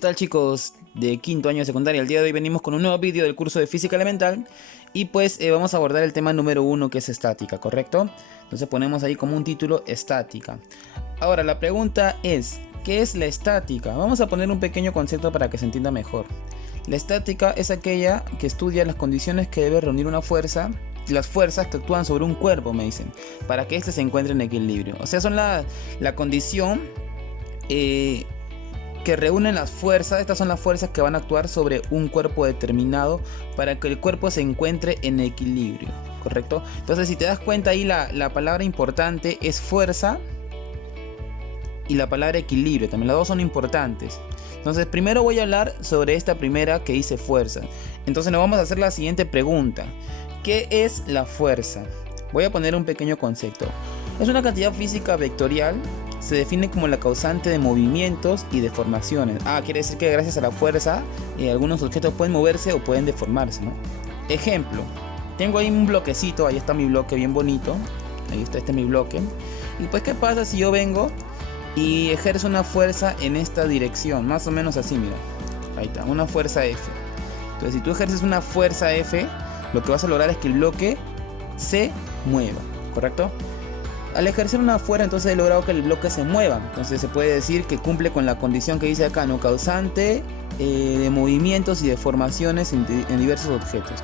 ¿Qué tal, chicos de quinto año de secundaria? El día de hoy venimos con un nuevo vídeo del curso de física elemental y pues vamos a abordar el tema número 1, que es estática, ¿correcto? Entonces ponemos ahí como un título estática. Ahora la pregunta es, ¿qué es la estática? Vamos a poner un pequeño concepto para que se entienda mejor. La estática es aquella que estudia las condiciones que debe reunir una fuerza, las fuerzas que actúan sobre un cuerpo, me dicen, para que éste se encuentre en equilibrio. O sea, son la condición que reúnen las fuerzas. Estas son las fuerzas que van a actuar sobre un cuerpo determinado para que el cuerpo se encuentre en equilibrio, ¿correcto? Entonces, si te das cuenta ahí, la palabra importante es fuerza y la palabra equilibrio, también las dos son importantes. Entonces, primero voy a hablar sobre esta primera que dice fuerza. Entonces nos vamos a hacer la siguiente pregunta: ¿qué es la fuerza? Voy a poner un pequeño concepto. Es una cantidad física vectorial. Se define como la causante de movimientos y deformaciones. Quiere decir que gracias a la fuerza algunos objetos pueden moverse o pueden deformarse, ¿no? Ejemplo, tengo ahí un bloquecito, ahí está mi bloque bien bonito. Ahí está, este es mi bloque. Y pues, ¿qué pasa si yo vengo y ejerzo una fuerza en esta dirección? Más o menos así, mira. Ahí está, una fuerza F. Entonces, si tú ejerces una fuerza F, lo que vas a lograr es que el bloque se mueva, ¿correcto? Al ejercer una fuerza, entonces he logrado que el bloque se mueva. Entonces se puede decir que cumple con la condición que dice acá, ¿no? Causante de movimientos y deformaciones en diversos objetos.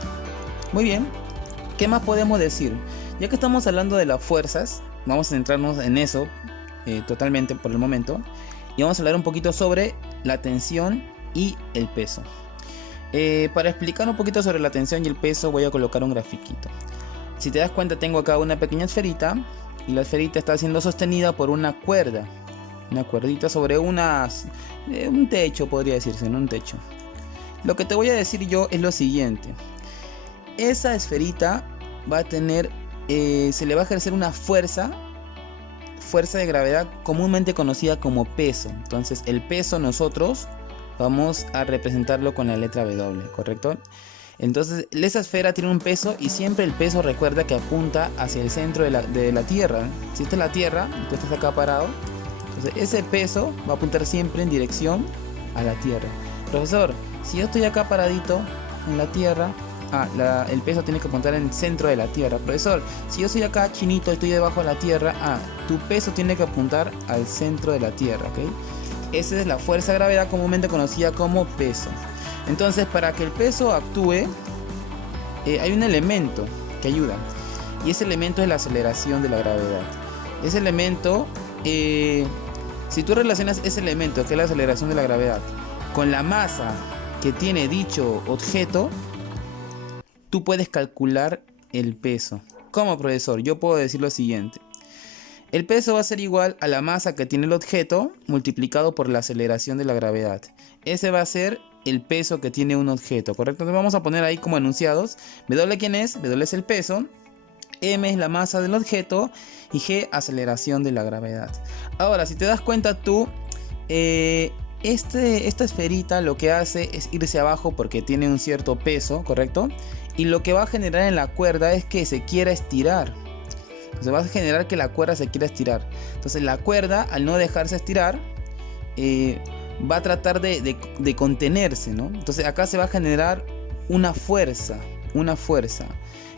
Muy bien, ¿qué más podemos decir? Ya que estamos hablando de las fuerzas, vamos a centrarnos en eso totalmente por el momento. Y vamos a hablar un poquito sobre la tensión y el peso. Para explicar un poquito sobre la tensión y el peso, voy a colocar un grafiquito. Si te das cuenta, tengo acá una pequeña esferita. Y la esferita está siendo sostenida por una cuerda. Una cuerdita sobre un techo, podría decirse, ¿no? Un techo. Lo que te voy a decir yo es lo siguiente. Esa esferita va a tener, se le va a ejercer una fuerza de gravedad comúnmente conocida como peso. Entonces el peso nosotros vamos a representarlo con la letra W, ¿correcto? Entonces esa esfera tiene un peso y siempre el peso, recuerda que apunta hacia el centro de la Tierra. Si esta es la Tierra y tú estás acá parado, entonces ese peso va a apuntar siempre en dirección a la Tierra. Profesor, si yo estoy acá paradito en la Tierra, el peso tiene que apuntar en el centro de la Tierra. Profesor, si yo soy acá chinito, estoy debajo de la Tierra, tu peso tiene que apuntar al centro de la Tierra, ¿ok? Esa es la fuerza de gravedad comúnmente conocida como peso. Entonces, para que el peso actúe, hay un elemento que ayuda. Y ese elemento es la aceleración de la gravedad. Ese elemento, si tú relacionas ese elemento, que es la aceleración de la gravedad, con la masa que tiene dicho objeto, tú puedes calcular el peso. ¿Cómo, profesor? Yo puedo decir lo siguiente. El peso va a ser igual a la masa que tiene el objeto multiplicado por la aceleración de la gravedad. Ese va a ser el peso que tiene un objeto, ¿correcto? Entonces vamos a poner ahí como enunciados. W, ¿quién es? W es el peso. M es la masa del objeto. Y G, aceleración de la gravedad. Ahora, si te das cuenta tú, esta esferita lo que hace es irse abajo porque tiene un cierto peso, ¿correcto? Y lo que va a generar en la cuerda es que se quiera estirar. Entonces va a generar que la cuerda se quiera estirar. Entonces la cuerda, al no dejarse estirar, va a tratar de contenerse, ¿no? Entonces acá se va a generar una fuerza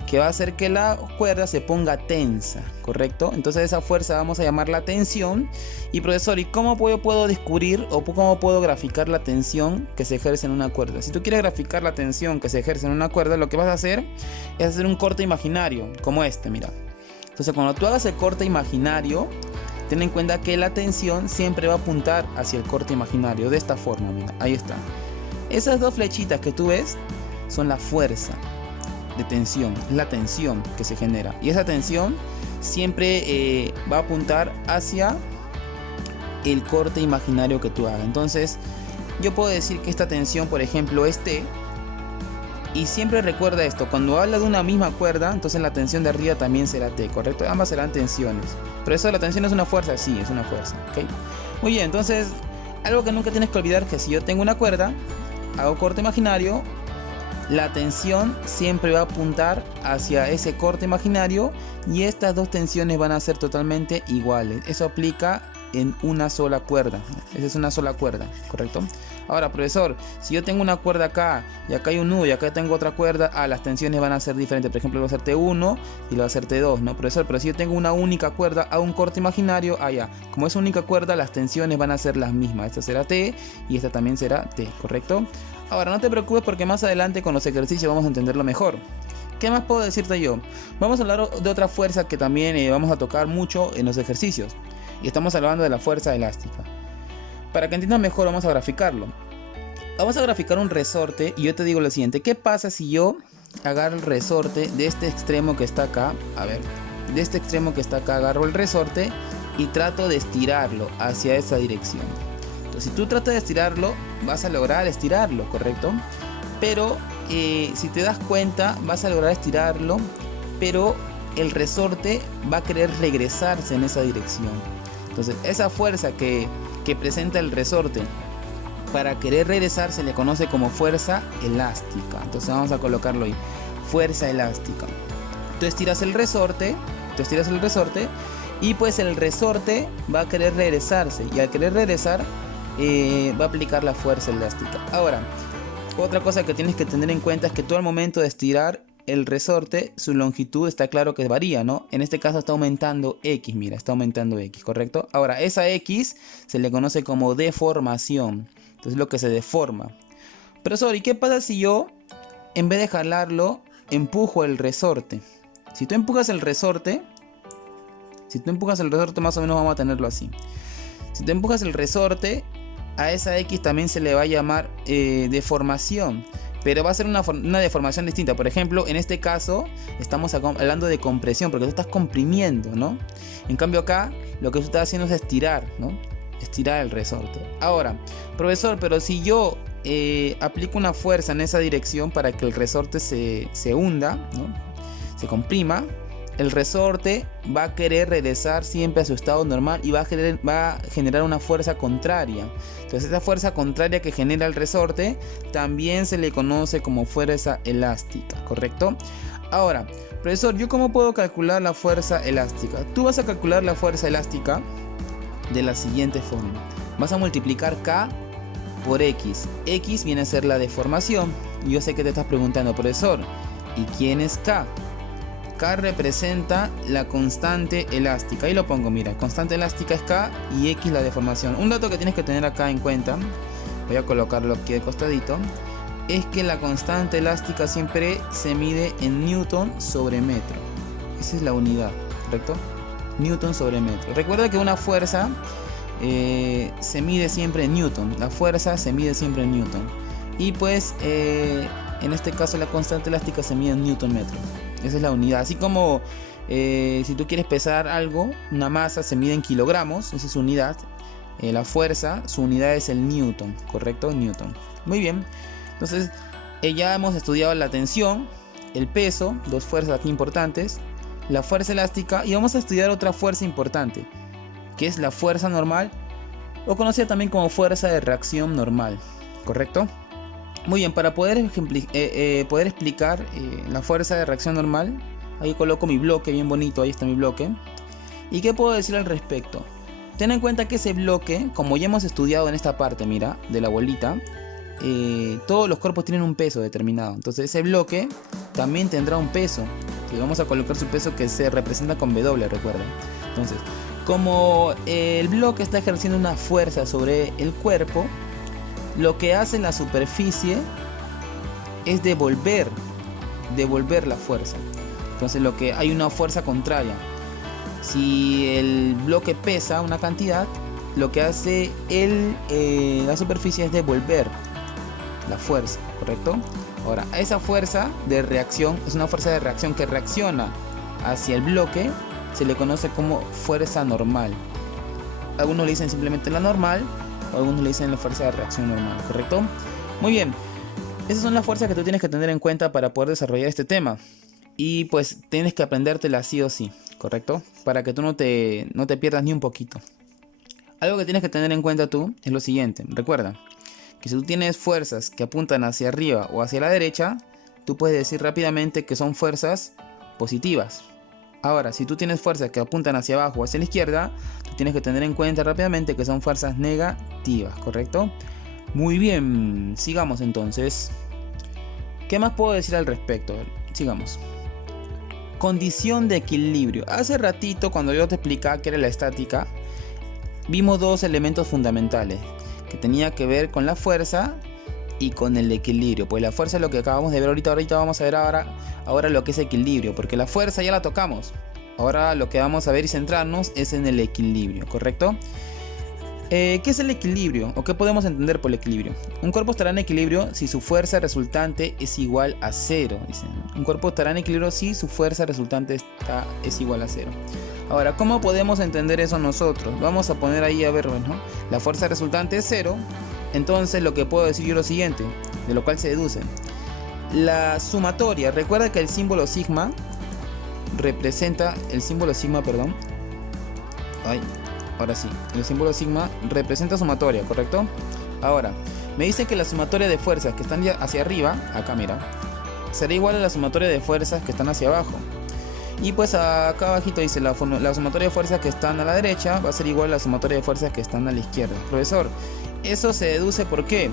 que va a hacer que la cuerda se ponga tensa, ¿correcto? Entonces esa fuerza vamos a llamarla tensión. Y profesor, ¿y cómo puedo descubrir o cómo puedo graficar la tensión que se ejerce en una cuerda? Si tú quieres graficar la tensión que se ejerce en una cuerda, lo que vas a hacer es hacer un corte imaginario, como este, mira. Entonces cuando tú hagas el corte imaginario, ten en cuenta que la tensión siempre va a apuntar hacia el corte imaginario, de esta forma, mira, ahí está. Esas dos flechitas que tú ves son la fuerza de tensión, es la tensión que se genera. Y esa tensión siempre va a apuntar hacia el corte imaginario que tú hagas. Entonces, yo puedo decir que esta tensión, por ejemplo, es T. Y siempre recuerda esto, cuando habla de una misma cuerda, entonces la tensión de arriba también será T, ¿correcto? Ambas serán tensiones. Pero eso de la tensión es una fuerza, sí, es una fuerza, ¿ok? Muy bien, entonces, algo que nunca tienes que olvidar es que si yo tengo una cuerda, hago corte imaginario, la tensión siempre va a apuntar hacia ese corte imaginario y estas dos tensiones van a ser totalmente iguales. Eso aplica en una sola cuerda. Esa es una sola cuerda, ¿correcto? Ahora, profesor, si yo tengo una cuerda acá y acá hay un nudo y acá tengo otra cuerda, las tensiones van a ser diferentes. Por ejemplo, va a ser T1 y va a ser T2, ¿no, profesor? Pero si yo tengo una única cuerda a un corte imaginario, ya. Como es única cuerda, las tensiones van a ser las mismas. Esta será T y esta también será T, ¿correcto? Ahora, no te preocupes porque más adelante con los ejercicios vamos a entenderlo mejor. ¿Qué más puedo decirte yo? Vamos a hablar de otra fuerza que también vamos a tocar mucho en los ejercicios. Y estamos hablando de la fuerza elástica. Para que entiendas mejor vamos a graficarlo. Vamos a graficar un resorte y yo te digo lo siguiente. ¿Qué pasa si yo agarro el resorte de este extremo que está acá? A ver, de este extremo que está acá agarro el resorte y trato de estirarlo hacia esa dirección. Entonces si tú tratas de estirarlo, vas a lograr estirarlo, ¿correcto? Pero si te das cuenta, vas a lograr estirarlo, pero el resorte va a querer regresarse en esa dirección. Entonces esa fuerza que presenta el resorte para querer regresar se le conoce como fuerza elástica. Entonces vamos a colocarlo ahí, fuerza elástica. Tú estiras el resorte, y pues el resorte va a querer regresarse, y al querer regresar va a aplicar la fuerza elástica. Ahora, otra cosa que tienes que tener en cuenta es que tú al momento de estirar el resorte, su longitud está claro que varía, ¿no? En este caso está aumentando X, mira, está aumentando X, ¿correcto? Ahora, esa X se le conoce como deformación. Entonces es lo que se deforma. Profesor, ¿y qué pasa si yo, en vez de jalarlo, empujo el resorte? Si tú empujas el resorte, más o menos vamos a tenerlo así. Si tú empujas el resorte, a esa X también se le va a llamar deformación. Pero va a ser una deformación distinta. Por ejemplo, en este caso estamos hablando de compresión, porque tú estás comprimiendo, ¿no? En cambio acá, lo que tú estás haciendo es estirar, ¿no? Estirar el resorte. Ahora, profesor, pero si yo aplico una fuerza en esa dirección para que el resorte se hunda, ¿no? Se comprima, el resorte va a querer regresar siempre a su estado normal y va a generar una fuerza contraria. Entonces esa fuerza contraria que genera el resorte también se le conoce como fuerza elástica, ¿correcto? Ahora, profesor, ¿yo cómo puedo calcular la fuerza elástica? Tú vas a calcular la fuerza elástica de la siguiente forma. Vas a multiplicar K por X. X viene a ser la deformación. Yo sé que te estás preguntando, profesor, ¿y quién es K? K representa la constante elástica. Ahí lo pongo, mira, constante elástica es K y X la deformación. Un dato que tienes que tener acá en cuenta, voy a colocarlo aquí de costadito, es que la constante elástica siempre se mide en Newton sobre metro. Esa es la unidad, ¿correcto? Newton sobre metro. Recuerda que una fuerza se mide siempre en Newton. La fuerza se mide siempre en Newton. Y pues en este caso la constante elástica se mide en Newton metro. Esa es la unidad. Así como si tú quieres pesar algo, una masa se mide en kilogramos, esa es su unidad. La fuerza, su unidad es el Newton, ¿correcto? Newton. Muy bien. Entonces ya hemos estudiado la tensión, el peso, dos fuerzas aquí importantes, la fuerza elástica, y vamos a estudiar otra fuerza importante, que es la fuerza normal, o conocida también como fuerza de reacción normal, ¿correcto? Muy bien, para poder explicar la fuerza de reacción normal, ahí coloco mi bloque bien bonito, ahí está mi bloque. ¿Y qué puedo decir al respecto? Ten en cuenta que ese bloque, como ya hemos estudiado en esta parte, mira, de la bolita, todos los cuerpos tienen un peso determinado. Entonces ese bloque también tendrá un peso. Y vamos a colocar su peso que se representa con W, recuerden. Entonces, como el bloque está ejerciendo una fuerza sobre el cuerpo, lo que hace la superficie es devolver la fuerza. Entonces hay una fuerza contraria. Si el bloque pesa una cantidad, lo que hace la superficie es devolver la fuerza, ¿correcto? Ahora, esa fuerza de reacción es una fuerza de reacción que reacciona hacia el bloque, se le conoce como fuerza normal. Algunos le dicen simplemente la normal, algunos le dicen la fuerza de reacción normal, ¿correcto? Muy bien, esas son las fuerzas que tú tienes que tener en cuenta para poder desarrollar este tema. Y pues tienes que aprendértela sí o sí, ¿correcto? Para que tú no te pierdas ni un poquito. Algo que tienes que tener en cuenta tú es lo siguiente. Recuerda que si tú tienes fuerzas que apuntan hacia arriba o hacia la derecha, tú puedes decir rápidamente que son fuerzas positivas. Ahora, si tú tienes fuerzas que apuntan hacia abajo o hacia la izquierda, tú tienes que tener en cuenta rápidamente que son fuerzas negativas, ¿correcto? Muy bien, sigamos entonces. ¿Qué más puedo decir al respecto? Sigamos. Condición de equilibrio. Hace ratito, cuando yo te explicaba qué era la estática, vimos dos elementos fundamentales que tenía que ver con la fuerza y con el equilibrio. Pues la fuerza es lo que acabamos de ver ahorita vamos a ver ahora lo que es equilibrio, porque la fuerza ya la tocamos. Ahora lo que vamos a ver y centrarnos es en el equilibrio, ¿correcto? ¿Qué es el equilibrio? ¿O qué podemos entender por el equilibrio? Un cuerpo estará en equilibrio si su fuerza resultante es igual a 0. Dicen. Un cuerpo estará en equilibrio si su fuerza resultante es igual a 0. Ahora, ¿cómo podemos entender eso nosotros? Vamos a poner ahí a ver, ¿no? La fuerza resultante es 0. Entonces lo que puedo decir yo es lo siguiente, de lo cual se deduce. La sumatoria, recuerda que el símbolo sigma representa, ahora sí, el símbolo sigma representa sumatoria, ¿correcto? Ahora, me dice que la sumatoria de fuerzas que están hacia arriba, acá mira, será igual a la sumatoria de fuerzas que están hacia abajo. Y pues acá abajito dice la sumatoria de fuerzas que están a la derecha va a ser igual a la sumatoria de fuerzas que están a la izquierda. Profesor, eso se deduce ¿por qué?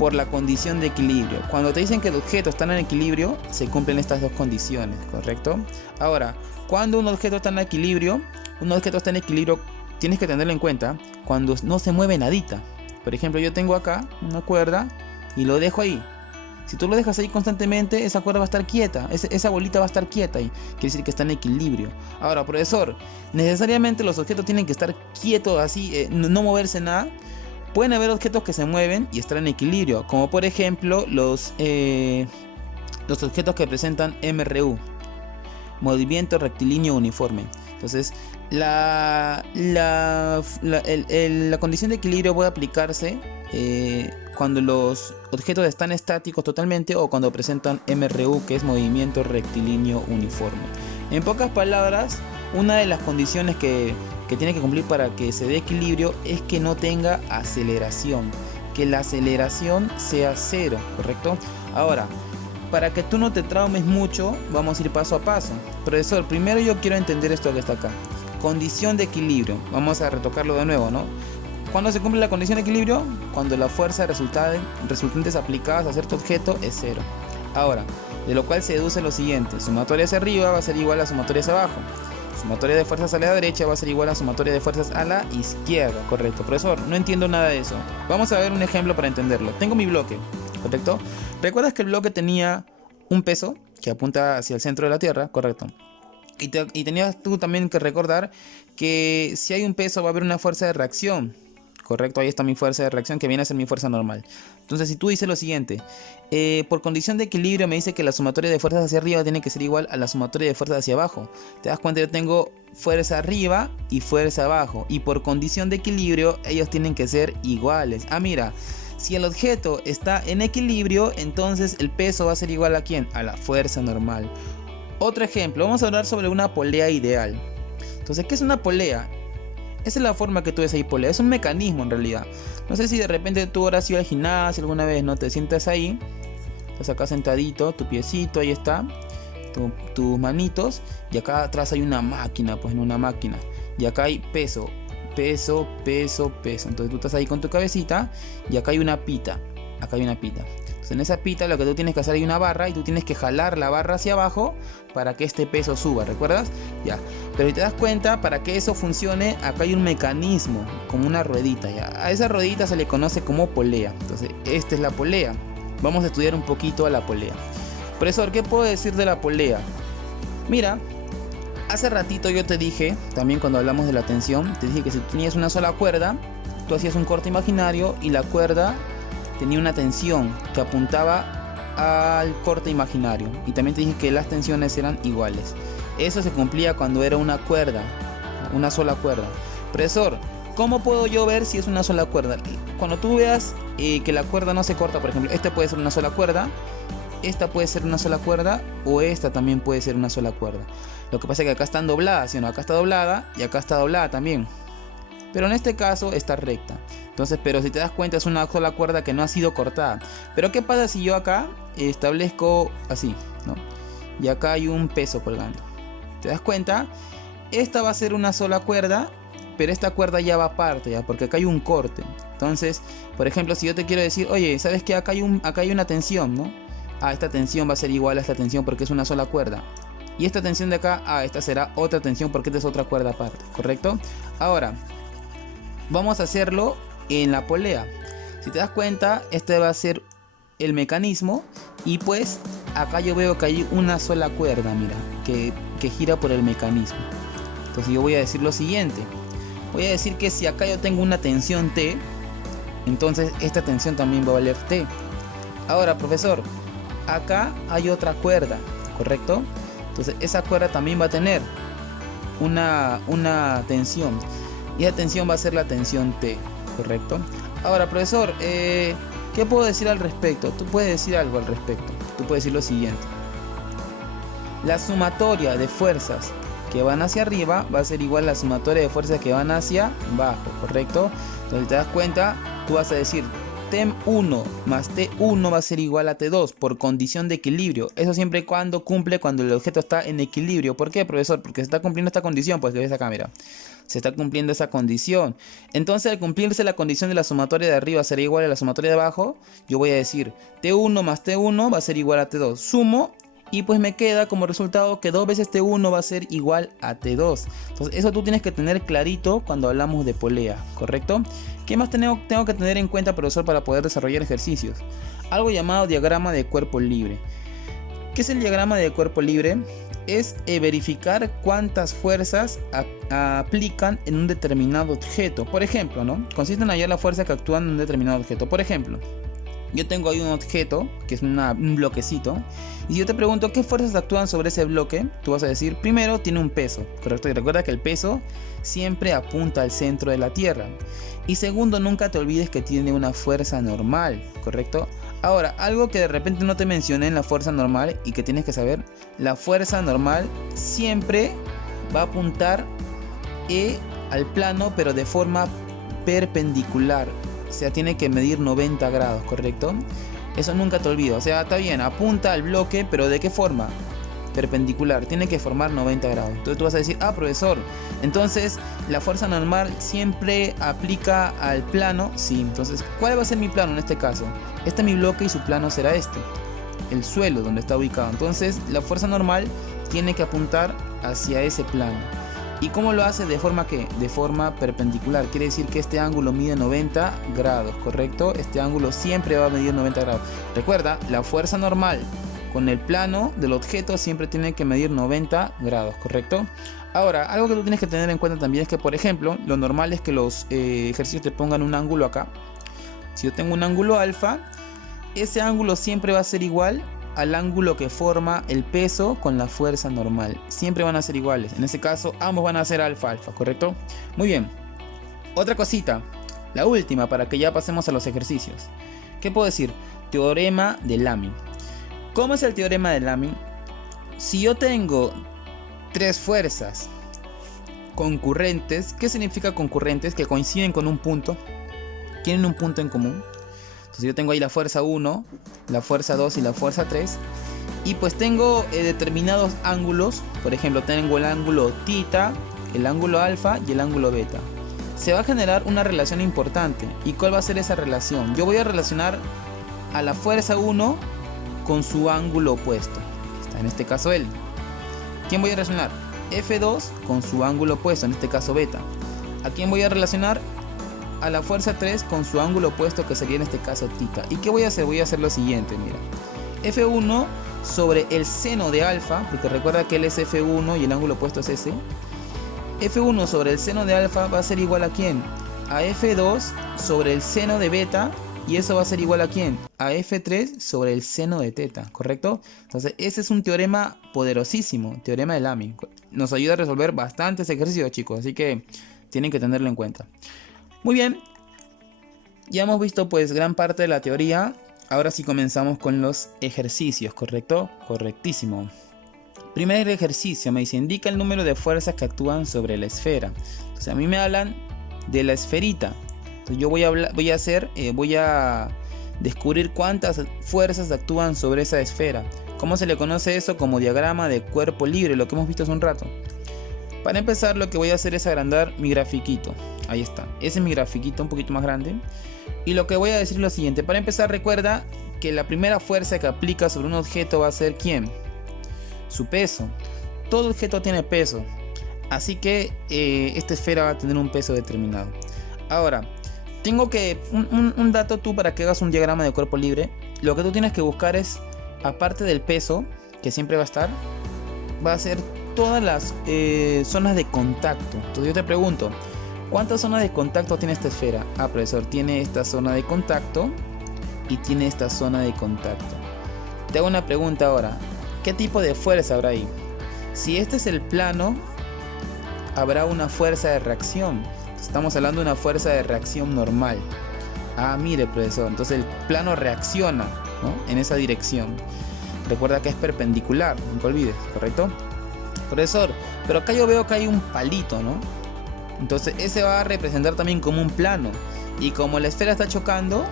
Por la condición de equilibrio. Cuando te dicen que el objeto está en equilibrio, se cumplen estas dos condiciones, ¿correcto? Ahora, cuando un objeto está en equilibrio, tienes que tenerlo en cuenta cuando no se mueve nadita. Por ejemplo, yo tengo acá una cuerda y lo dejo ahí. Si tú lo dejas ahí constantemente, esa cuerda va a estar quieta, esa bolita va a estar quieta y quiere decir que está en equilibrio. Ahora, profesor, necesariamente los objetos tienen que estar quietos así, no moverse nada. Pueden haber objetos que se mueven y están en equilibrio, como por ejemplo los objetos que presentan MRU, movimiento rectilíneo uniforme. Entonces, la condición de equilibrio puede aplicarse cuando los objetos están estáticos totalmente o cuando presentan MRU, que es movimiento rectilíneo uniforme. En pocas palabras, una de las condiciones que tiene que cumplir para que se dé equilibrio es que no tenga aceleración, que la aceleración sea 0, ¿correcto? Ahora, para que tú no te traumes mucho, vamos a ir paso a paso. Profesor, primero yo quiero entender esto que está acá. Condición de equilibrio. Vamos a retocarlo de nuevo, ¿no? ¿Cuándo se cumple la condición de equilibrio? Cuando la fuerza resultantes aplicadas a cierto objeto es 0. Ahora, de lo cual se deduce lo siguiente. Sumatoria hacia arriba va a ser igual a sumatoria hacia abajo. Sumatoria de fuerzas a la derecha va a ser igual a sumatoria de fuerzas a la izquierda. Correcto. Profesor, no entiendo nada de eso. Vamos a ver un ejemplo para entenderlo. Tengo mi bloque, ¿correcto? ¿Recuerdas que el bloque tenía un peso que apunta hacia el centro de la Tierra? Correcto. Y tenías tú también que recordar que si hay un peso va a haber una fuerza de reacción. Correcto, ahí está mi fuerza de reacción que viene a ser mi fuerza normal. Entonces si tú dices lo siguiente, por condición de equilibrio me dice que la sumatoria de fuerzas hacia arriba tiene que ser igual a la sumatoria de fuerzas hacia abajo. Te das cuenta, yo tengo fuerza arriba y fuerza abajo, y por condición de equilibrio ellos tienen que ser iguales. Ah, mira, si el objeto está en equilibrio, entonces el peso va a ser igual ¿a quién? A la fuerza normal. Otro ejemplo, vamos a hablar sobre una polea ideal. Entonces, ¿qué es una polea? Esa es la forma que tú ves ahí, polea. Es un mecanismo en realidad. No sé si de repente tú ahora has ido al gimnasio alguna vez, ¿no? Te sientas ahí, estás acá sentadito, tu piecito, ahí está, tus manitos, y acá atrás hay una máquina, pues en una máquina. Y acá hay peso. Entonces tú estás ahí con tu cabecita y acá hay una pita. Entonces en esa pita lo que tú tienes que hacer, hay una barra y tú tienes que jalar la barra hacia abajo para que este peso suba, ¿recuerdas? Ya. Pero si te das cuenta, para que eso funcione, acá hay un mecanismo, como una ruedita, ¿ya? A esa ruedita se le conoce como polea. Entonces esta es la polea. Vamos a estudiar un poquito a la polea. Profesor, ¿qué puedo decir de la polea? Mira, hace ratito yo te dije, también cuando hablamos de la tensión, te dije que si tenías una sola cuerda, tú hacías un corte imaginario y la cuerda tenía una tensión que apuntaba al corte imaginario. Y también te dije que las tensiones eran iguales. Eso se cumplía cuando era una cuerda, una sola cuerda. Profesor, ¿cómo puedo yo ver si es una sola cuerda? Cuando tú veas que la cuerda no se corta, por ejemplo, esta puede ser una sola cuerda, esta puede ser una sola cuerda, o esta también puede ser una sola cuerda. Lo que pasa es que acá están dobladas, ¿sí o no? Acá está doblada y acá está doblada también. Pero en este caso está recta. Entonces, pero si te das cuenta, es una sola cuerda que no ha sido cortada. Pero ¿qué pasa si yo acá establezco así, ¿no? Y acá hay un peso colgando. ¿Te das cuenta? Esta va a ser una sola cuerda, pero esta cuerda ya va aparte, ¿ya? Porque acá hay un corte. Entonces, por ejemplo, si yo te quiero decir, oye, ¿sabes qué? Acá hay una tensión, ¿no? Esta tensión va a ser igual a esta tensión porque es una sola cuerda. Y esta tensión de acá, esta será otra tensión porque esta es otra cuerda aparte, ¿correcto? Ahora, vamos a hacerlo en la polea. Si te das cuenta, este va a ser el mecanismo. Y pues, acá yo veo que hay una sola cuerda, mira, que gira por el mecanismo. Entonces yo voy a decir lo siguiente. Voy a decir que si acá yo tengo una tensión T, entonces esta tensión también va a valer T. Ahora, profesor, acá hay otra cuerda, ¿correcto? Entonces esa cuerda también va a tener una tensión. Y esa tensión va a ser la tensión T, ¿correcto? Ahora, profesor, ¿qué puedo decir al respecto? Tú puedes decir algo al respecto. Tú puedes decir lo siguiente. La sumatoria de fuerzas que van hacia arriba va a ser igual a la sumatoria de fuerzas que van hacia abajo, ¿correcto? Entonces, si te das cuenta, tú vas a decir T1 más T1 va a ser igual a T2 por condición de equilibrio. Eso siempre y cuando cumple cuando el objeto está en equilibrio. ¿Por qué, profesor? Porque se está cumpliendo esta condición. Pues ves acá, mira. Se está cumpliendo esa condición. Entonces, al cumplirse la condición de la sumatoria de arriba será igual a la sumatoria de abajo, yo voy a decir T1 más T1 va a ser igual a T2. Sumo. Y pues me queda como resultado que 2 veces T1 va a ser igual a T2. Entonces eso tú tienes que tener clarito cuando hablamos de polea, ¿correcto? ¿Qué más tengo que tener en cuenta, profesor, para poder desarrollar ejercicios? Algo llamado diagrama de cuerpo libre. ¿Qué es el diagrama de cuerpo libre? Es verificar cuántas fuerzas aplican en un determinado objeto. Por ejemplo, ¿no? Consiste en hallar las fuerzas que actúan en un determinado objeto. Por ejemplo, yo tengo ahí un objeto, que es un bloquecito, y yo te pregunto qué fuerzas actúan sobre ese bloque. Tú vas a decir, primero, tiene un peso, ¿correcto? Y recuerda que el peso siempre apunta al centro de la Tierra. Y segundo, nunca te olvides que tiene una fuerza normal, ¿correcto? Ahora, algo que de repente no te mencioné en la fuerza normal y que tienes que saber, la fuerza normal siempre va a apuntar al plano, pero de forma perpendicular. O sea, tiene que medir 90 grados, ¿correcto? Eso nunca te olvides. O sea, está bien, apunta al bloque, pero ¿de qué forma? Perpendicular. Tiene que formar 90 grados. Entonces tú vas a decir, profesor, entonces la fuerza normal siempre aplica al plano. Sí, entonces, ¿cuál va a ser mi plano en este caso? Este es mi bloque y su plano será este. El suelo donde está ubicado. Entonces, la fuerza normal tiene que apuntar hacia ese plano. ¿Y cómo lo hace? ¿De forma qué? De forma perpendicular. Quiere decir que este ángulo mide 90 grados, ¿correcto? Este ángulo siempre va a medir 90 grados. Recuerda, la fuerza normal con el plano del objeto siempre tiene que medir 90 grados, ¿correcto? Ahora, algo que tú tienes que tener en cuenta también es que, por ejemplo, lo normal es que los ejercicios te pongan un ángulo acá. Si yo tengo un ángulo alfa, ese ángulo siempre va a ser igual al ángulo que forma el peso con la fuerza normal. Siempre van a ser iguales. En este caso, ambos van a ser alfa, alfa, ¿correcto? Muy bien. Otra cosita, la última, para que ya pasemos a los ejercicios. ¿Qué puedo decir? Teorema de Lamy. ¿Cómo es el teorema de Lamy? Si yo tengo tres fuerzas concurrentes, ¿qué significa concurrentes? Que coinciden con un punto, tienen un punto en común. Entonces yo tengo ahí la fuerza 1, la fuerza 2 y la fuerza 3. Y pues tengo determinados ángulos. Por ejemplo, tengo el ángulo θ, el ángulo alfa y el ángulo beta. Se va a generar una relación importante. ¿Y cuál va a ser esa relación? Yo voy a relacionar a la fuerza 1 con su ángulo opuesto. Está en este caso él. ¿Quién voy a relacionar? F2 con su ángulo opuesto, en este caso beta. ¿A quién voy a relacionar? A la fuerza 3 con su ángulo opuesto, que sería en este caso θ. ¿Y qué voy a hacer? Voy a hacer lo siguiente, mira. F1 sobre el seno de alfa, porque recuerda que él es F1 y el ángulo opuesto es ese. F1 sobre el seno de alfa va a ser igual a ¿quién? A F2 sobre el seno de beta, y eso va a ser igual a ¿quién? A F3 sobre el seno de θ, ¿correcto? Entonces ese es un teorema poderosísimo, teorema de Lamy. Nos ayuda a resolver bastantes ejercicios, chicos, así que tienen que tenerlo en cuenta. Muy bien, ya hemos visto pues gran parte de la teoría. Ahora sí comenzamos con los ejercicios, ¿correcto? Correctísimo. Primer ejercicio, me dice, indica el número de fuerzas que actúan sobre la esfera. Entonces a mí me hablan de la esferita. Entonces yo voy a descubrir cuántas fuerzas actúan sobre esa esfera. ¿Cómo se le conoce eso? Como diagrama de cuerpo libre, lo que hemos visto hace un rato. Para empezar, lo que voy a hacer es agrandar mi grafiquito. Ahí está, ese es mi grafiquito un poquito más grande. Y lo que voy a decir es lo siguiente. Para empezar, recuerda que la primera fuerza que aplica sobre un objeto va a ser ¿quién? Su peso. Todo objeto tiene peso, así que esta esfera va a tener un peso determinado. Ahora, tengo que un dato tú para que hagas un diagrama de cuerpo libre. Lo que tú tienes que buscar es, aparte del peso, que siempre va a estar, va a ser todas las zonas de contacto. Entonces yo te pregunto, ¿cuántas zonas de contacto tiene esta esfera? Ah, profesor, tiene esta zona de contacto y tiene esta zona de contacto. Te hago una pregunta ahora. ¿Qué tipo de fuerza habrá ahí? Si este es el plano, habrá una fuerza de reacción. Estamos hablando de una fuerza de reacción normal. Ah, mire, profesor, entonces el plano reacciona, ¿no?, en esa dirección. Recuerda que es perpendicular, no te olvides, ¿correcto? Profesor, pero acá yo veo que hay un palito, ¿no? Entonces ese va a representar también como un plano. Y como la esfera está chocando,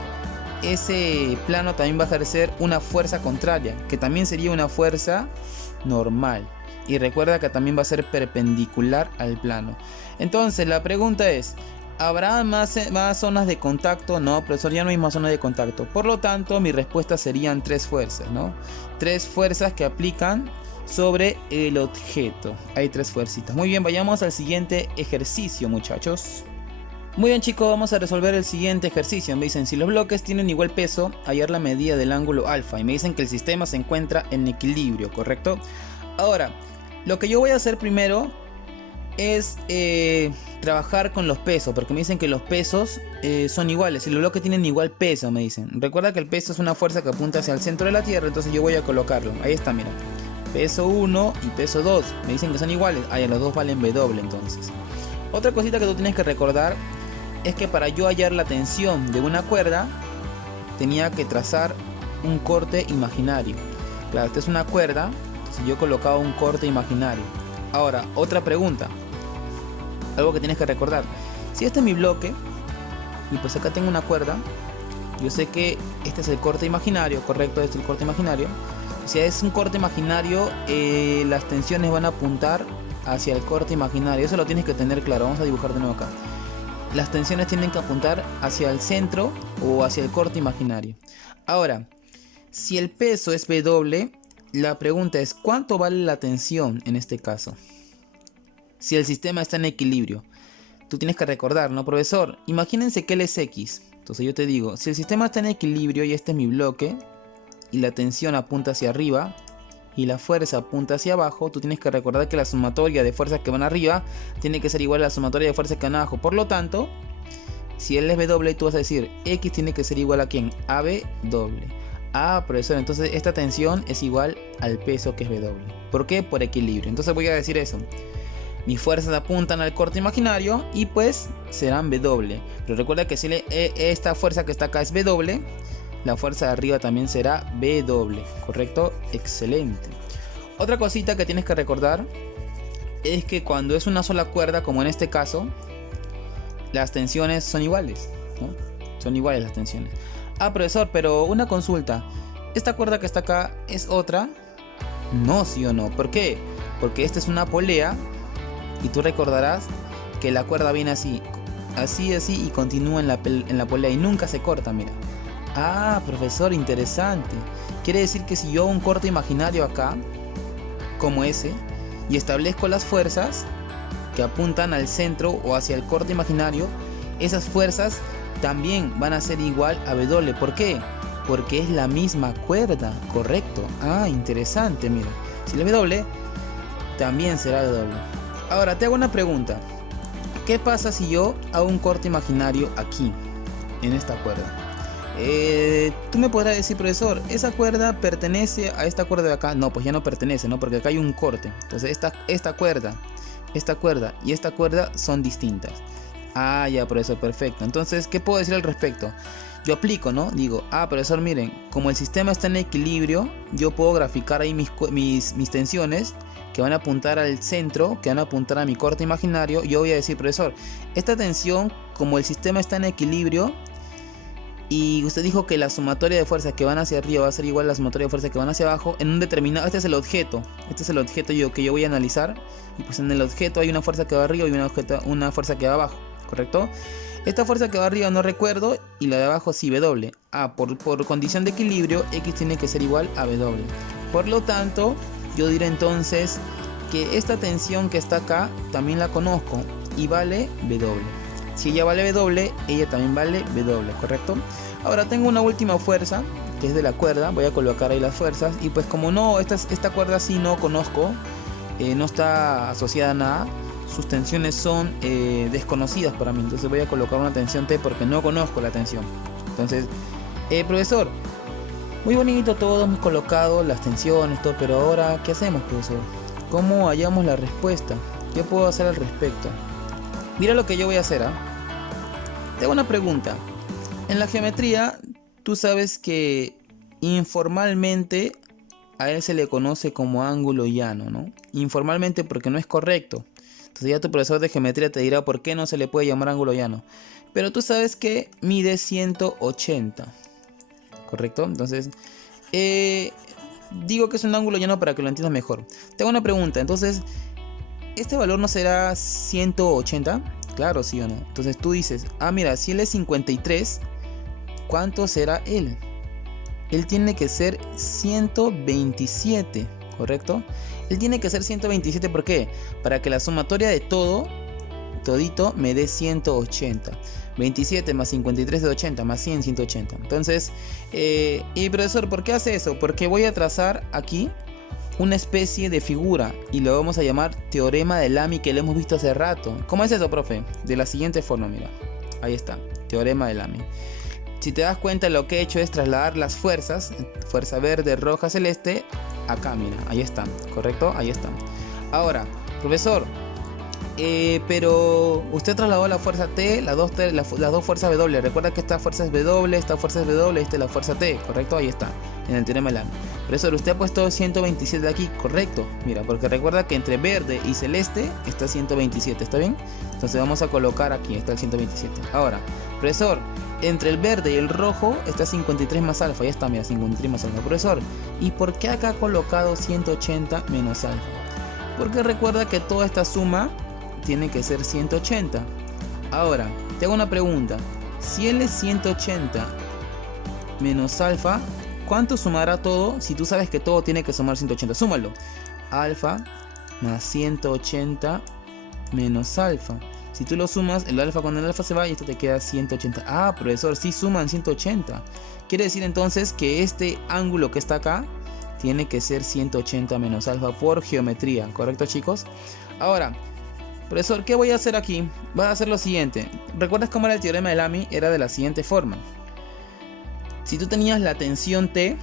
ese plano también va a ejercer una fuerza contraria, que también sería una fuerza normal. Y recuerda que también va a ser perpendicular al plano. Entonces la pregunta es, ¿habrá más zonas de contacto? No, profesor, ya no hay más zonas de contacto. Por lo tanto, mi respuesta serían tres fuerzas, ¿no? Tres fuerzas que aplican sobre el objeto. Hay tres fuercitas. Muy bien, vayamos al siguiente ejercicio, muchachos. Muy bien, chicos, vamos a resolver el siguiente ejercicio. Me dicen, si los bloques tienen igual peso, hallar la medida del ángulo alfa. Y me dicen que el sistema se encuentra en equilibrio, ¿correcto? Ahora, lo que yo voy a hacer primero es trabajar con los pesos, porque me dicen que los pesos son iguales. Si los bloques tienen igual peso, me dicen. Recuerda que el peso es una fuerza que apunta hacia el centro de la Tierra, entonces yo voy a colocarlo. Ahí está, mira. Peso 1 y peso 2. Me dicen que son iguales. Ah, ya, los dos valen W entonces. Otra cosita que tú tienes que recordar es que para yo hallar la tensión de una cuerda, tenía que trazar un corte imaginario. Claro, esta es una cuerda, entonces yo he colocado un corte imaginario. Ahora, otra pregunta. Algo que tienes que recordar. Si este es mi bloque, y pues acá tengo una cuerda, yo sé que este es el corte imaginario, correcto, este es el corte imaginario. Si es un corte imaginario, las tensiones van a apuntar hacia el corte imaginario. Eso lo tienes que tener claro. Vamos a dibujar de nuevo acá. Las tensiones tienen que apuntar hacia el centro o hacia el corte imaginario. Ahora, si el peso es W, la pregunta es, ¿cuánto vale la tensión en este caso? Si el sistema está en equilibrio. Tú tienes que recordar, ¿no, profesor? Imagínense que él es X. Entonces yo te digo, si el sistema está en equilibrio y este es mi bloque, y la tensión apunta hacia arriba y la fuerza apunta hacia abajo, tú tienes que recordar que la sumatoria de fuerzas que van arriba tiene que ser igual a la sumatoria de fuerzas que van abajo. Por lo tanto, si él es W, tú vas a decir X tiene que ser igual a ¿quién? A W. Ah, profesor, entonces esta tensión es igual al peso que es W. ¿Por qué? Por equilibrio. Entonces voy a decir eso. Mis fuerzas apuntan al corte imaginario y pues serán W. Pero recuerda que si esta fuerza que está acá es W, la fuerza de arriba también será W, ¿correcto? Excelente. Otra cosita que tienes que recordar es que cuando es una sola cuerda, como en este caso, las tensiones son iguales, ¿no? Son iguales las tensiones. Ah, profesor, pero una consulta. ¿Esta cuerda que está acá es otra? No, sí o no. ¿Por qué? Porque esta es una polea y tú recordarás que la cuerda viene así, así y continúa en la polea y nunca se corta, mira. Ah, profesor, interesante. Quiere decir que si yo hago un corte imaginario acá, como ese, y establezco las fuerzas que apuntan al centro o hacia el corte imaginario, esas fuerzas también van a ser igual a W. ¿Por qué? Porque es la misma cuerda, correcto. Ah, interesante, mira. Si le W, también será W. Ahora, te hago una pregunta. ¿Qué pasa si yo hago un corte imaginario aquí, en esta cuerda? Tú me podrás decir, profesor, ¿esa cuerda pertenece a esta cuerda de acá? No, pues ya no pertenece, ¿no? Porque acá hay un corte. Entonces esta cuerda y esta cuerda son distintas. Ah, ya, profesor, perfecto. Entonces, ¿qué puedo decir al respecto? Yo aplico, ¿no? Digo, profesor, miren, como el sistema está en equilibrio, yo puedo graficar ahí mis tensiones que van a apuntar al centro, que van a apuntar a mi corte imaginario. Yo voy a decir, profesor, esta tensión, como el sistema está en equilibrio, y usted dijo que la sumatoria de fuerzas que van hacia arriba va a ser igual a la sumatoria de fuerzas que van hacia abajo en un determinado... Este es el objeto que yo voy a analizar, y pues en el objeto hay una fuerza que va arriba y una fuerza que va abajo, ¿correcto? Esta fuerza que va arriba no recuerdo, y la de abajo sí, W. Por condición de equilibrio, X tiene que ser igual a W. Por lo tanto, yo diré entonces que esta tensión que está acá también la conozco y vale W. Si ella vale W, ella también vale W, ¿correcto? Ahora tengo una última fuerza, que es de la cuerda. Voy a colocar ahí las fuerzas. Y pues como no, esta cuerda sí no conozco, no está asociada a nada, sus tensiones son desconocidas para mí. Entonces voy a colocar una tensión T porque no conozco la tensión. Entonces, profesor, muy bonito todo, hemos colocado las tensiones, todo, pero ahora, ¿qué hacemos, profesor? ¿Cómo hallamos la respuesta? ¿Qué puedo hacer al respecto? Mira lo que yo voy a hacer, ¿ah? Te hago una pregunta. En la geometría, tú sabes que informalmente a él se le conoce como ángulo llano, ¿no? Informalmente porque no es correcto. Entonces ya tu profesor de geometría te dirá por qué no se le puede llamar ángulo llano. Pero tú sabes que mide 180, ¿correcto? Entonces, digo que es un ángulo llano para que lo entiendas mejor. Te hago una pregunta, entonces, ¿este valor no será 180? Claro, sí o no. Entonces tú dices, ah, mira, si él es 53, ¿cuánto será él? Él tiene que ser 127, ¿correcto? Él tiene que ser 127, ¿por qué? Para que la sumatoria de todito me dé 180. 27 más 53 de 80, más 100, 180. Entonces, y profesor, ¿por qué hace eso? Porque voy a trazar aquí una especie de figura y lo vamos a llamar teorema de Lamy, que lo hemos visto hace rato. ¿Cómo es eso, profe? De la siguiente forma, mira. Ahí está, teorema de Lamy. Si te das cuenta, lo que he hecho es trasladar las fuerzas, fuerza verde, roja, celeste, acá, mira, ahí están, ¿correcto? Ahí están. Ahora, profesor, pero usted trasladó la fuerza T, las dos fuerzas W. Recuerda que esta fuerza es W, esta fuerza es W, esta es la fuerza T, ¿correcto? Ahí está, en el teorema de Lamy. Profesor, usted ha puesto 127 aquí, correcto. Mira, porque recuerda que entre verde y celeste está 127, ¿está bien? Entonces vamos a colocar aquí, está el 127. Ahora, profesor, entre el verde y el rojo está 53 más alfa, ya está, mira, 53 más alfa. Profesor, ¿y por qué acá ha colocado 180 menos alfa? Porque recuerda que toda esta suma tiene que ser 180. Ahora, te hago una pregunta. Si él es 180 menos alfa, ¿cuánto sumará todo? Si tú sabes que todo tiene que sumar 180, súmalo. Alfa más 180 menos alfa. Si tú lo sumas, el alfa con el alfa se va y esto te queda 180. Ah, profesor, sí suman 180. Quiere decir entonces que este ángulo que está acá tiene que ser 180 menos alfa por geometría, ¿correcto, chicos? Ahora, profesor, ¿qué voy a hacer aquí? Voy a hacer lo siguiente. ¿Recuerdas cómo era el teorema de Lamy? Era de la siguiente forma. Si tú tenías la tensión T,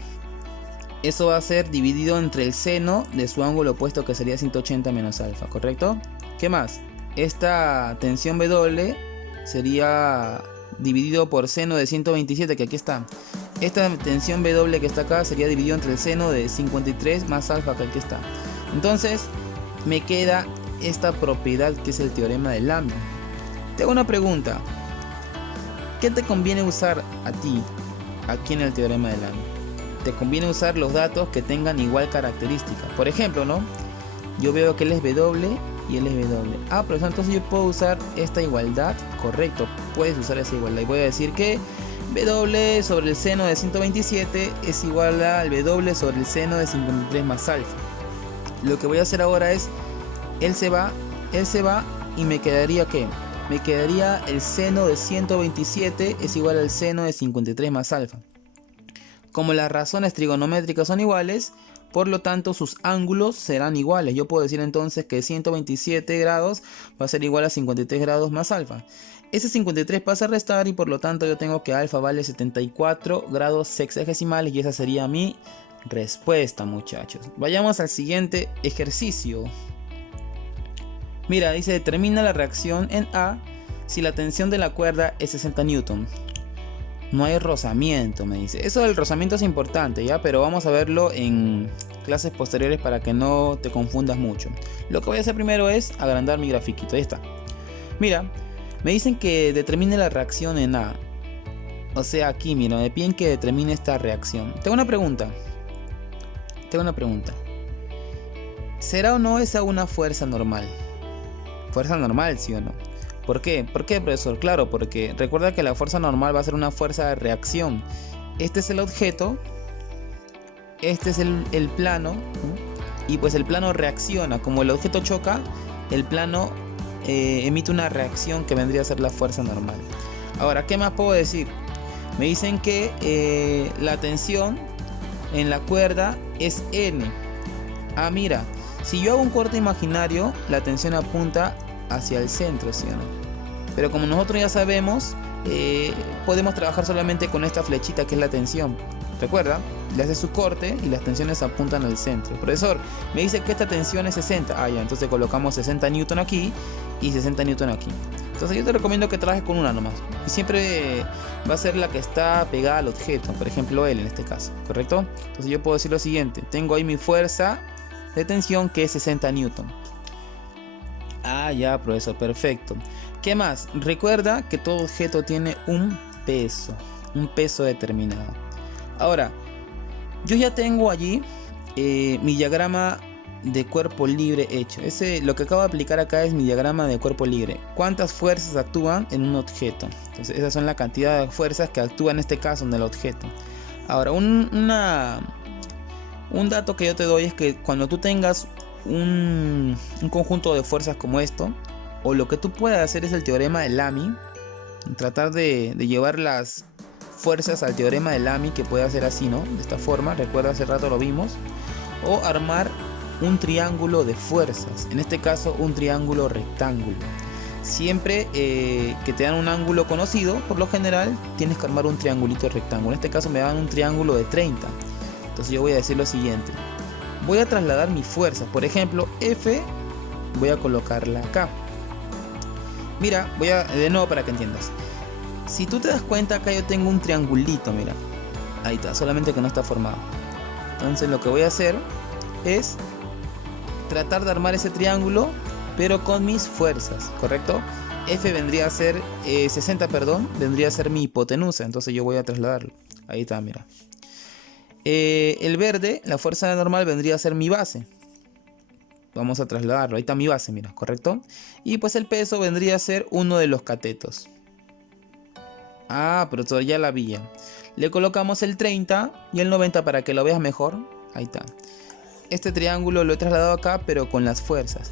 eso va a ser dividido entre el seno de su ángulo opuesto, que sería 180 menos alfa, ¿correcto? ¿Qué más? Esta tensión W sería dividido por seno de 127, que aquí está. Esta tensión W que está acá sería dividido entre el seno de 53 más alfa, que aquí está. Entonces me queda esta propiedad que es el teorema de Lamy. Te hago una pregunta. ¿Qué te conviene usar a ti aquí en el teorema de Lamy? Te conviene usar los datos que tengan igual característica. Por ejemplo, ¿no? Yo veo que él es W y él es W. Ah, pero entonces yo puedo usar esta igualdad. Correcto, puedes usar esa igualdad. Y voy a decir que W sobre el seno de 127 es igual al W sobre el seno de 53 más alfa. Lo que voy a hacer ahora es, él se va y me quedaría ¿qué? Me quedaría el seno de 127 es igual al seno de 53 más alfa. Como las razones trigonométricas son iguales, por lo tanto sus ángulos serán iguales. Yo puedo decir entonces que 127 grados va a ser igual a 53 grados más alfa. Ese 53 pasa a restar y por lo tanto yo tengo que alfa vale 74 grados sexagesimales y esa sería mi respuesta, muchachos. Vayamos al siguiente ejercicio. Mira, dice, determina la reacción en A si la tensión de la cuerda es 60 newton. No hay rozamiento, me dice. Eso del rozamiento es importante, ¿ya? Pero vamos a verlo en clases posteriores para que no te confundas mucho. Lo que voy a hacer primero es agrandar mi grafiquito. Ahí está. Mira, me dicen que determine la reacción en A. O sea, aquí, mira, me piden que determine esta reacción. Tengo una pregunta. ¿Será o no esa una fuerza normal? Fuerza normal, ¿sí o no? ¿Por qué? ¿Por qué, profesor? Claro, porque recuerda que la fuerza normal va a ser una fuerza de reacción. Este es el objeto, este es el plano, ¿no? Y pues el plano reacciona. Como el objeto choca, el plano emite una reacción que vendría a ser la fuerza normal. Ahora, ¿qué más puedo decir? Me dicen que la tensión en la cuerda es N. Ah, mira, si yo hago un corte imaginario, la tensión apunta hacia el centro, ¿sí o no? Pero como nosotros ya sabemos, podemos trabajar solamente con esta flechita que es la tensión. Recuerda, le hace su corte y las tensiones apuntan al centro. Profesor, me dice que esta tensión es 60. Ah, ya, entonces colocamos 60 Newton aquí y 60 Newton aquí. Entonces yo te recomiendo que trabajes con una nomás. Y siempre va a ser la que está pegada al objeto. Por ejemplo, él en este caso, ¿correcto? Entonces yo puedo decir lo siguiente. Tengo ahí mi fuerza de tensión que es 60 Newton. Ah, ya, profesor, perfecto. ¿Qué más? Recuerda que todo objeto tiene un peso determinado. Ahora, yo ya tengo allí mi diagrama de cuerpo libre hecho. Lo que acabo de aplicar acá es mi diagrama de cuerpo libre. ¿Cuántas fuerzas actúan en un objeto? Entonces, esas son la cantidad de fuerzas que actúan en este caso en el objeto. Ahora, un dato que yo te doy es que cuando tú tengas un conjunto de fuerzas como esto, o lo que tú puedes hacer es el teorema de Lamy, tratar de llevar las fuerzas al teorema de Lamy, que puede hacer así, ¿no? De esta forma, recuerda, hace rato lo vimos. O armar un triángulo de fuerzas, en este caso un triángulo rectángulo. Siempre que te dan un ángulo conocido, por lo general tienes que armar un triangulito rectángulo. En este caso me dan un triángulo de 30. Entonces yo voy a decir lo siguiente. Voy a trasladar mis fuerzas. Por ejemplo, F voy a colocarla acá. Mira, de nuevo para que entiendas. Si tú te das cuenta, acá yo tengo un triangulito, mira. Ahí está, solamente que no está formado. Entonces lo que voy a hacer es tratar de armar ese triángulo, pero con mis fuerzas, ¿correcto? F vendría a ser 60, perdón, vendría a ser mi hipotenusa. Entonces yo voy a trasladarlo. Ahí está, mira. El verde, la fuerza normal, vendría a ser mi base. Vamos a trasladarlo. Ahí está mi base, mira, ¿correcto? Y pues el peso vendría a ser uno de los catetos. Ah, pero todavía la vía. Le colocamos el 30 y el 90 para que lo veas mejor. Ahí está. Este triángulo lo he trasladado acá, pero con las fuerzas.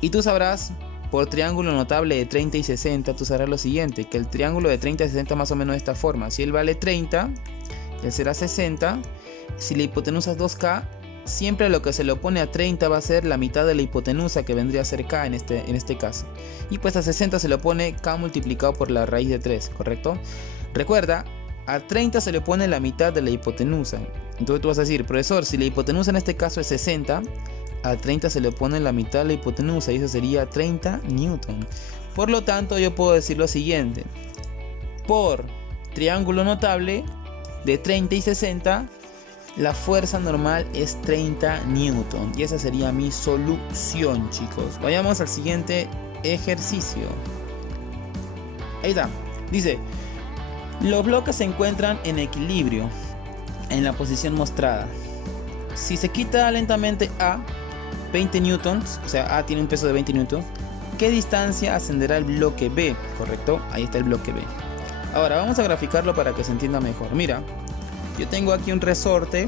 Y tú sabrás, por triángulo notable de 30 y 60, tú sabrás lo siguiente, que el triángulo de 30 y 60 más o menos de esta forma. Si él vale 30, él será 60. Si la hipotenusa es 2K, siempre lo que se le opone a 30 va a ser la mitad de la hipotenusa, que vendría a ser K en este caso. Y pues a 60 se le opone K multiplicado por la raíz de 3, ¿correcto? Recuerda, a 30 se le opone la mitad de la hipotenusa. Entonces tú vas a decir, profesor, si la hipotenusa en este caso es 60, a 30 se le opone la mitad de la hipotenusa y eso sería 30 Newton. Por lo tanto, yo puedo decir lo siguiente. Por triángulo notable de 30 y 60, la fuerza normal es 30 Newton. Y esa sería mi solución, chicos. Vayamos al siguiente ejercicio. Ahí está. Dice, los bloques se encuentran en equilibrio en la posición mostrada. Si se quita lentamente A, 20 newtons, o sea, A tiene un peso de 20 newtons, ¿qué distancia ascenderá el bloque B? ¿Correcto? Ahí está el bloque B. Ahora, vamos a graficarlo para que se entienda mejor. Mira, yo tengo aquí un resorte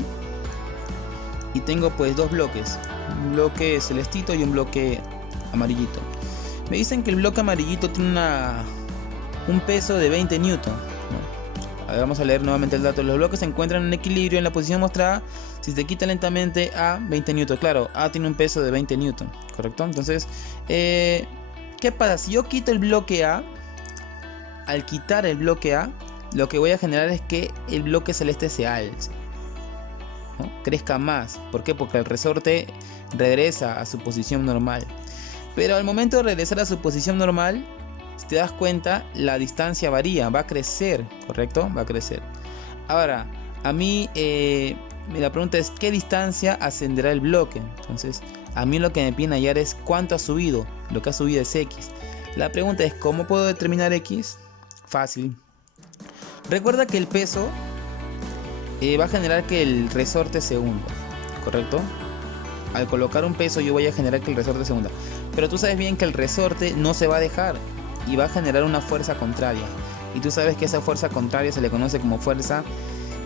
y tengo pues dos bloques. Un bloque celestito y un bloque amarillito. Me dicen que el bloque amarillito tiene un peso de 20 newton. Ahora vamos a leer nuevamente el dato. Los bloques se encuentran en equilibrio en la posición mostrada. Si se quita lentamente A, 20 newton. Claro, A tiene un peso de 20 newton, ¿correcto? Entonces, ¿qué pasa? Si yo quito el bloque A, al quitar el bloque A, lo que voy a generar es que el bloque celeste se alce, ¿no? Crezca más. ¿Por qué? Porque el resorte regresa a su posición normal. Pero al momento de regresar a su posición normal, si te das cuenta, la distancia varía, va a crecer, ¿correcto? Va a crecer. Ahora, a mí la pregunta es, ¿qué distancia ascenderá el bloque? Entonces, a mí lo que me piden hallar es cuánto ha subido. Lo que ha subido es X. La pregunta es, ¿cómo puedo determinar X? Fácil. Recuerda que el peso va a generar que el resorte se hunda, ¿correcto? Al colocar un peso yo voy a generar que el resorte se hunda. Pero tú sabes bien que el resorte no se va a dejar y va a generar una fuerza contraria. Y tú sabes que esa fuerza contraria se le conoce como fuerza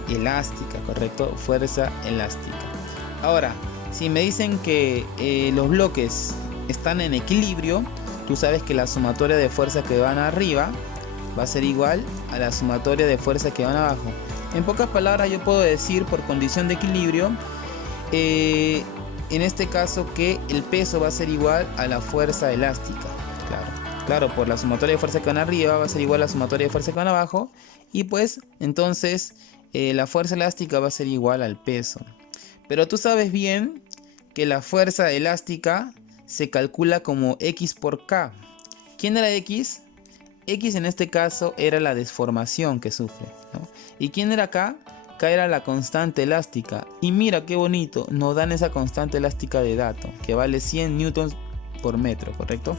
elástica, ¿correcto? Fuerza elástica. Ahora, si me dicen que los bloques están en equilibrio, tú sabes que la sumatoria de fuerzas que van arriba va a ser igual a la sumatoria de fuerzas que van abajo. En pocas palabras yo puedo decir por condición de equilibrio, en este caso que el peso va a ser igual a la fuerza elástica. Claro, por la sumatoria de fuerzas que van arriba va a ser igual a la sumatoria de fuerzas que van abajo. Y pues entonces la fuerza elástica va a ser igual al peso. Pero tú sabes bien que la fuerza elástica se calcula como X por K. ¿Quién era X? X en este caso era la deformación que sufre, ¿no? ¿Y quién era K? K era la constante elástica. Y mira qué bonito, nos dan esa constante elástica de dato, que vale 100 newtons por metro, ¿correcto?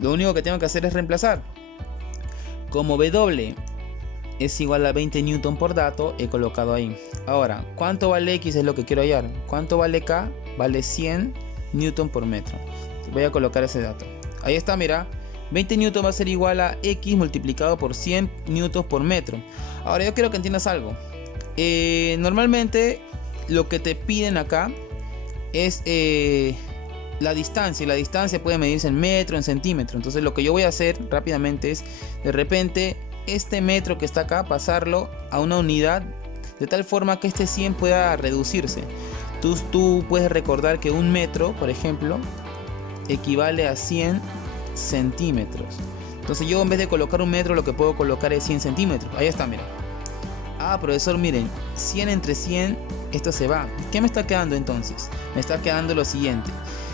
Lo único que tengo que hacer es reemplazar. Como W es igual a 20 newton por dato, he colocado ahí. Ahora, ¿cuánto vale X? Es lo que quiero hallar. ¿Cuánto vale K? Vale 100 newton por metro. Voy a colocar ese dato. Ahí está, mira. 20 newton va a ser igual a X multiplicado por 100 newtons por metro. Ahora yo quiero que entiendas algo. Normalmente lo que te piden acá es la distancia. Y la distancia puede medirse en metro, en centímetro. Entonces lo que yo voy a hacer rápidamente es, de repente, este metro que está acá, pasarlo a una unidad de tal forma que este 100 pueda reducirse. Tú puedes recordar que un metro, por ejemplo, equivale a 100 centímetros. Entonces yo en vez de colocar un metro, lo que puedo colocar es 100 centímetros. Ahí está, mira. Ah, profesor, miren, 100 entre 100, esto se va. ¿Qué me está quedando entonces? Me está quedando lo siguiente.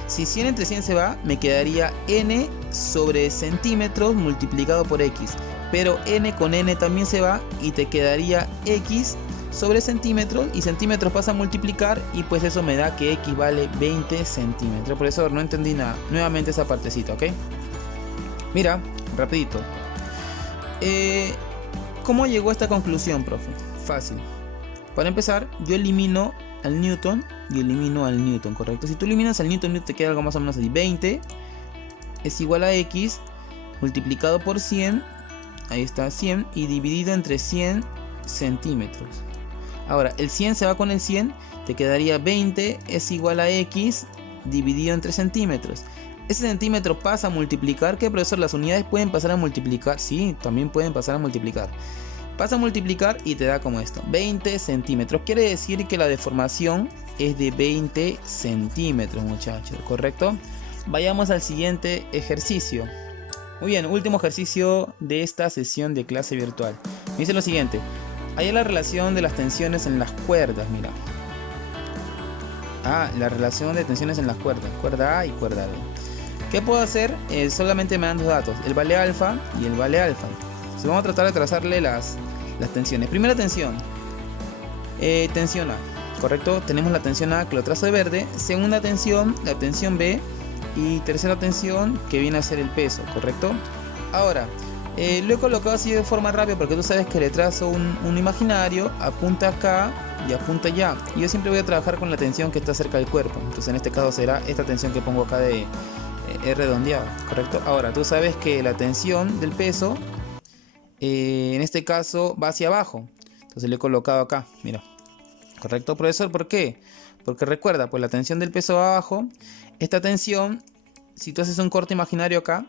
Si 100 entre 100 se va, me quedaría n sobre centímetros multiplicado por x. Pero n con n también se va y te quedaría x sobre centímetros. Y centímetros pasa a multiplicar y pues eso me da que x vale 20 centímetros. Profesor, no entendí nada. Nuevamente esa partecita, ¿ok? Mira, rapidito. ¿Cómo llegó a esta conclusión, profe? Fácil. Para empezar, yo elimino al newton y elimino al newton, ¿correcto? Si tú eliminas al newton, te queda algo más o menos así. 20 es igual a x multiplicado por 100. Ahí está, 100. Y dividido entre 100 centímetros. Ahora, el 100 se va con el 100. Te quedaría 20 es igual a x dividido entre centímetros. Ese centímetro pasa a multiplicar. ¿Qué, profesor? ¿Las unidades pueden pasar a multiplicar? Sí, también pueden pasar a multiplicar. Pasa a multiplicar y te da como esto, 20 centímetros. Quiere decir que la deformación es de 20 centímetros, muchachos, ¿correcto? Vayamos al siguiente ejercicio. Muy bien, último ejercicio de esta sesión de clase virtual. Me dice lo siguiente. Halla la relación de las tensiones en las cuerdas, mira. Ah, la relación de tensiones en las cuerdas. Cuerda A y cuerda B. ¿Qué puedo hacer? Solamente me dan dos datos, el vale alfa y el vale alfa. Entonces vamos a tratar de trazarle las tensiones. Primera tensión, tensión A, ¿correcto? Tenemos la tensión A que lo trazo de verde. Segunda tensión, la tensión B. Y tercera tensión que viene a ser el peso, ¿correcto? Ahora, lo he colocado así de forma rápida porque tú sabes que le trazo un imaginario, apunta acá y apunta allá. Y yo siempre voy a trabajar con la tensión que está cerca del cuerpo. Entonces en este caso será esta tensión que pongo acá de redondeado, ¿correcto? Ahora, tú sabes que la tensión del peso en este caso va hacia abajo. Entonces le he colocado acá, mira. ¿Correcto, profesor? ¿Por qué? Porque recuerda, pues la tensión del peso va abajo. Esta tensión, si tú haces un corte imaginario acá,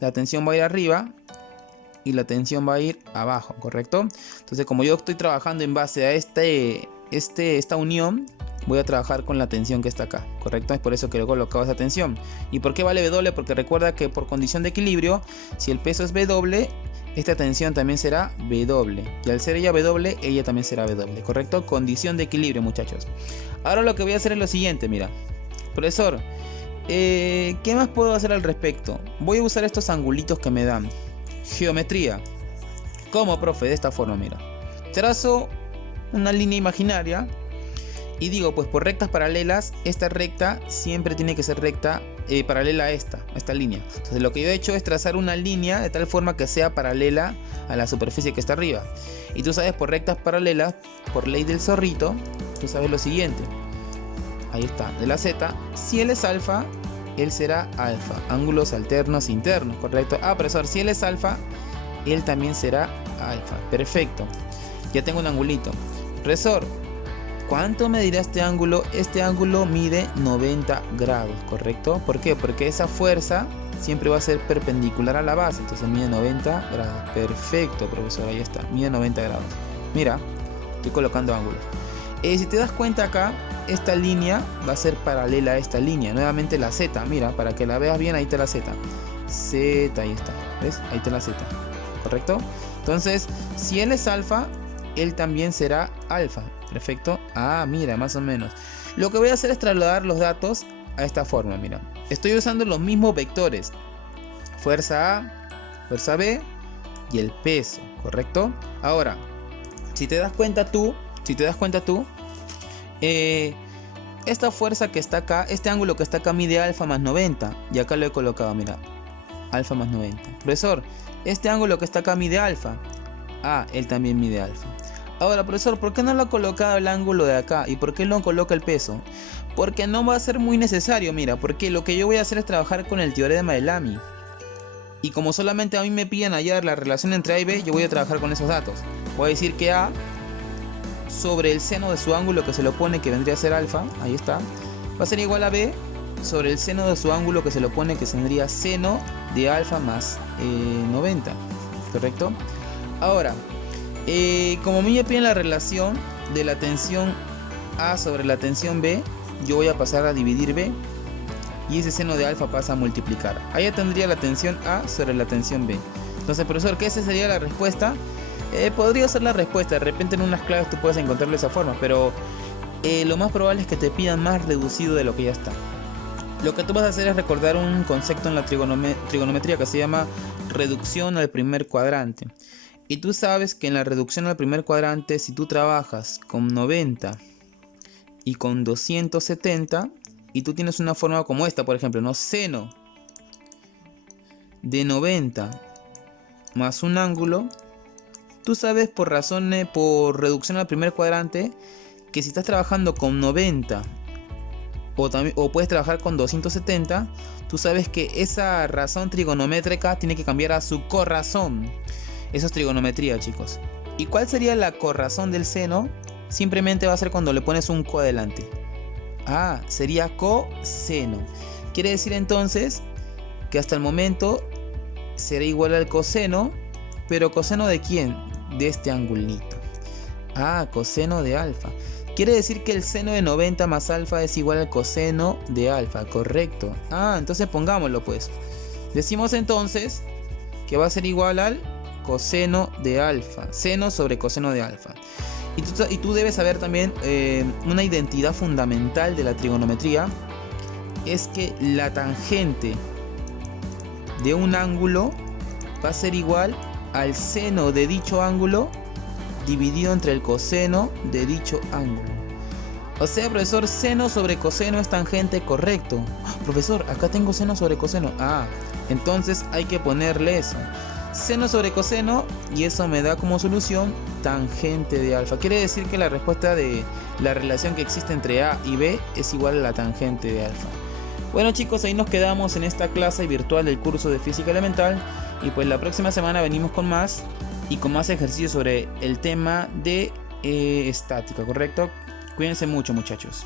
la tensión va a ir arriba y la tensión va a ir abajo, ¿correcto? Entonces, como yo estoy trabajando en base a esta unión, voy a trabajar con la tensión que está acá, ¿correcto? Es por eso que le he colocado esa tensión. ¿Y por qué vale W? Porque recuerda que por condición de equilibrio, si el peso es W, esta tensión también será W. Y al ser ella W, ella también será W, ¿correcto? Condición de equilibrio, muchachos. Ahora lo que voy a hacer es lo siguiente, mira. Profesor, ¿qué más puedo hacer al respecto? Voy a usar estos angulitos que me dan. Geometría. ¿Cómo, profe? De esta forma, mira. Trazo una línea imaginaria Y digo, pues por rectas paralelas, esta recta siempre tiene que ser recta paralela a esta línea. Entonces lo que yo he hecho es trazar una línea de tal forma que sea paralela a la superficie que está arriba. Y tú sabes, por rectas paralelas, por ley del zorrito, tú sabes lo siguiente. Ahí está, de la Z, si él es alfa, él será alfa. Ángulos alternos internos, ¿correcto? Ah, profesor, si él es alfa, él también será alfa. Perfecto. Ya tengo un angulito. Profesor, ¿cuánto medirá este ángulo? Este ángulo mide 90 grados, ¿correcto? ¿Por qué? Porque esa fuerza siempre va a ser perpendicular a la base. Entonces mide 90 grados. Perfecto, profesor, ahí está. Mide 90 grados. Mira, estoy colocando ángulos. Si te das cuenta acá, esta línea va a ser paralela a esta línea. Nuevamente la Z, mira, para que la veas bien, ahí está la Z. Z, ahí está. ¿Ves? Ahí está la Z. ¿Correcto? Entonces, si él es alfa, él también será alfa. Perfecto. Ah, mira, más o menos. Lo que voy a hacer es trasladar los datos a esta forma, mira. Estoy usando los mismos vectores. Fuerza A, fuerza B y el peso, ¿correcto? Ahora, si te das cuenta tú, esta fuerza que está acá, este ángulo que está acá mide alfa más 90. Y acá lo he colocado, mira. Alfa más 90. Profesor, este ángulo que está acá mide alfa. Ah, él también mide alfa. Ahora, profesor, ¿por qué no lo ha colocado el ángulo de acá? ¿Y por qué no coloca el peso? Porque no va a ser muy necesario, mira. Porque lo que yo voy a hacer es trabajar con el teorema de Lamy. Y como solamente a mí me piden hallar la relación entre A y B, yo voy a trabajar con esos datos. Voy a decir que A sobre el seno de su ángulo que se lo pone, que vendría a ser alfa, ahí está, va a ser igual a B sobre el seno de su ángulo que se lo pone, que tendría seno de alfa más 90, ¿correcto? Ahora, como a mí me piden la relación de la tensión A sobre la tensión B, yo voy a pasar a dividir B y ese seno de alfa pasa a multiplicar. Ahí ya tendría la tensión A sobre la tensión B. Entonces, profesor, ¿qué esa sería la respuesta? Podría ser la respuesta. De repente en unas claves tú puedes encontrarlo de esa forma, pero lo más probable es que te pidan más reducido de lo que ya está. Lo que tú vas a hacer es recordar un concepto en la trigonometría que se llama reducción al primer cuadrante. Y tú sabes que en la reducción al primer cuadrante, si tú trabajas con 90 y con 270, y tú tienes una forma como esta, por ejemplo, ¿no? Seno de 90 más un ángulo. Tú sabes por reducción al primer cuadrante que si estás trabajando con 90 o puedes trabajar con 270, tú sabes que esa razón trigonométrica tiene que cambiar a su corrazón. Eso es trigonometría, chicos. ¿Y cuál sería la corrazón del seno? Simplemente va a ser cuando le pones un co adelante. Ah, sería coseno. Quiere decir entonces que hasta el momento será igual al coseno. ¿Pero coseno de quién? De este angulito. Ah, coseno de alfa. Quiere decir que el seno de 90 más alfa es igual al coseno de alfa, correcto. Ah, entonces pongámoslo pues. Decimos entonces que va a ser igual al coseno de alfa. Seno sobre coseno de alfa. Y tú debes saber también una identidad fundamental de la trigonometría. Es que la tangente de un ángulo va a ser igual al seno de dicho ángulo dividido entre el coseno de dicho ángulo. O sea, profesor, seno sobre coseno es tangente, correcto. Profesor, acá tengo seno sobre coseno. Ah, entonces hay que ponerle eso. Seno sobre coseno, y eso me da como solución tangente de alfa. Quiere decir que la respuesta de la relación que existe entre A y B es igual a la tangente de alfa. Bueno, chicos, ahí nos quedamos en esta clase virtual del curso de física elemental. Y pues la próxima semana venimos con más y con más ejercicios sobre el tema de estática, ¿correcto? Cuídense mucho, muchachos.